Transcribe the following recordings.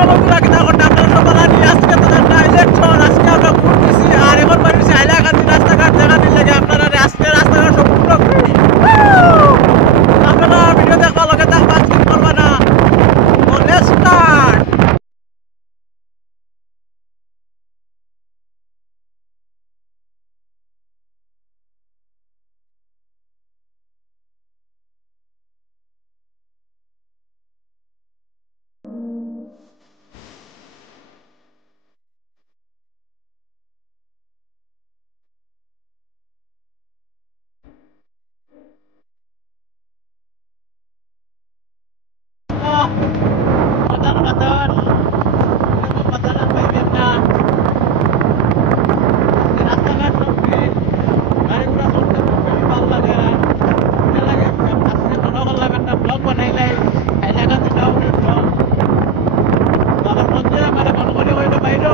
বন্ধুরা কি তখন আপনারা সবাই জানি আজকে তো একটা ইলেকশন আজকে আমরা ভোট দিছি আর এখন বাড়িছি হাইলাকান্দি রাস্তাঘাট দেখানোর লাগে আপনারা আজকে রাস্তাঘাট সম্পূর্ণ ফ্রি আপনারা ভিডিও দেখবা লগে দেখবা স্কিপ করবা না তো লেটস স্টার্ট বাজার বাজার বাজার পাইবেন না রাস্তাঘাট সব ফ্রি গাড়ি ঘোড়া চলতে খুবই ভালো লাগে লাগে আজকে তো নকল একটা ব্লগ বানাইলে হাইলাকান্দি টাউনের ব্লগ আমার মধ্যে মানে মনে করি হইলো বাইরে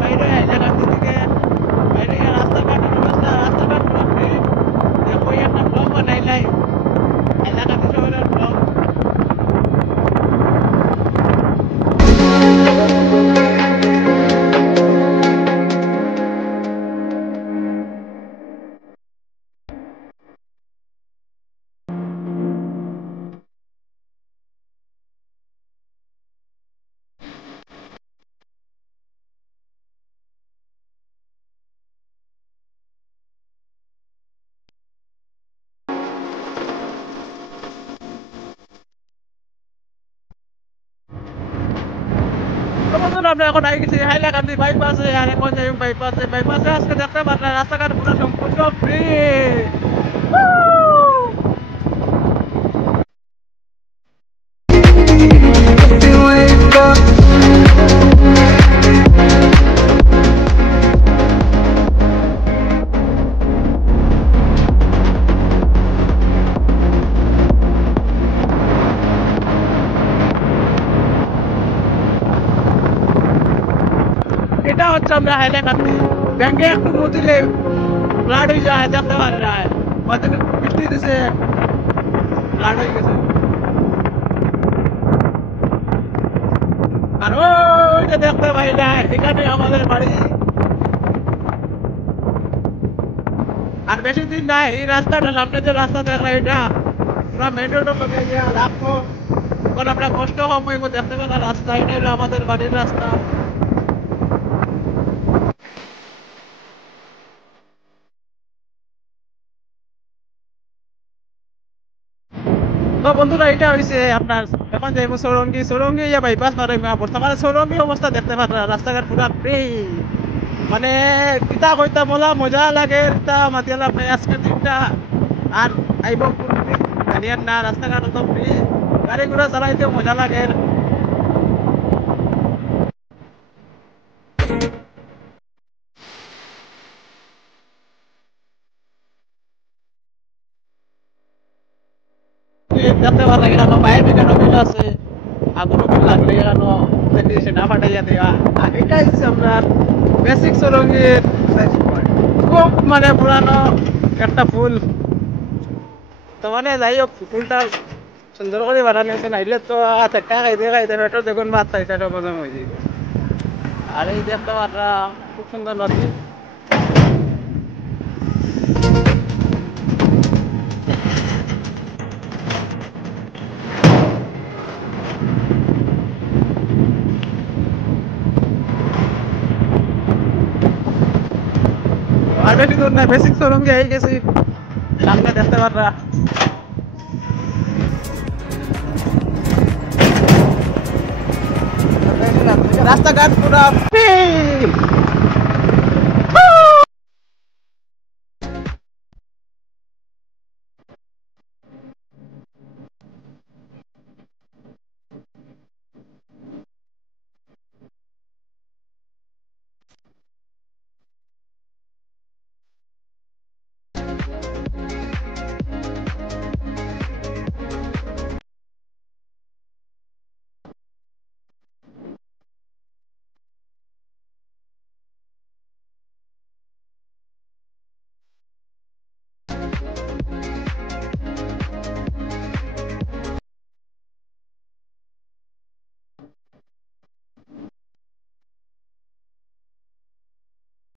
বাইরে হাইলাকান্দি থেকে বাইরে রাস্তাঘাটের অবস্থা রাস্তাঘাট পুরো ফ্রি দেখো একটা ব্লগ বানাইলে হাইলাকান্দি শহরের ব্লগ আমরা এখন আই গেছি হাইলাকান্দি বাইপাসে আর এখন যাই বাইপাসে আজকে দেখতে পারলাম রাস্তাঘাট পুরো সম্পূর্ণ ফ্রি এটা হচ্ছে আমরা হাইলাকান্দি ব্যাংকে একটু মুদিলে ফ্লাড হয়ে যায় দেখতে পারে না বৃষ্টি দিছে ফ্লাড হয়ে গেছে আর ওইটা দেখতে পাই না এখানে আমাদের বাড়ি আর বেশি দিন নাই এই রাস্তাটা সামনে যে রাস্তা দেখা এটা পুরা মেন রোড রাখবো এখন আমরা কষ্ট কম হইব দেখতে পেলাম রাস্তা এটা হলো আমাদের বাড়ির রাস্তা তো বন্ধুরা এটা হয়েছে আপনার এখন যাইব সৌরঙ্গি বাইপাস মারাইমা বর্তমানে সৌরঙ্গি অবস্থা দেখতে পারা রাস্তাঘাট পুরা ফ্রি মানে কিতা কইতা মজা লাগে তা মাতিয়ালা আজকে দিনটা আর আইব কোনদিন জানিয়েন না রাস্তাঘাট তো ফ্রি গাড়ি ঘোড়া চালাইতে মজা লাগে দেখতে ভালো লাগে না বাইরে বেকার বিল আছে আগুন বিল লাগলে কেন সেটা ফাটাইয়া দেওয়া এটা হচ্ছে আপনার বেসিক সরঙ্গের খুব মানে পুরানো একটা ফুল তো মানে যাই হোক ফুলটা সুন্দর করে বানানো হয়েছে নাইলে তো টাকা খাইতে পেটর দেখুন ভাত খাইতে মজা হয়ে যাবে আর এই দেখতে পারা খুব সুন্দর নদী আর বেশি দূর না বেসিক সরঙ্গে হয়ে গেছি সামনে দেখতে পাররা রাস্তাঘাট পুরা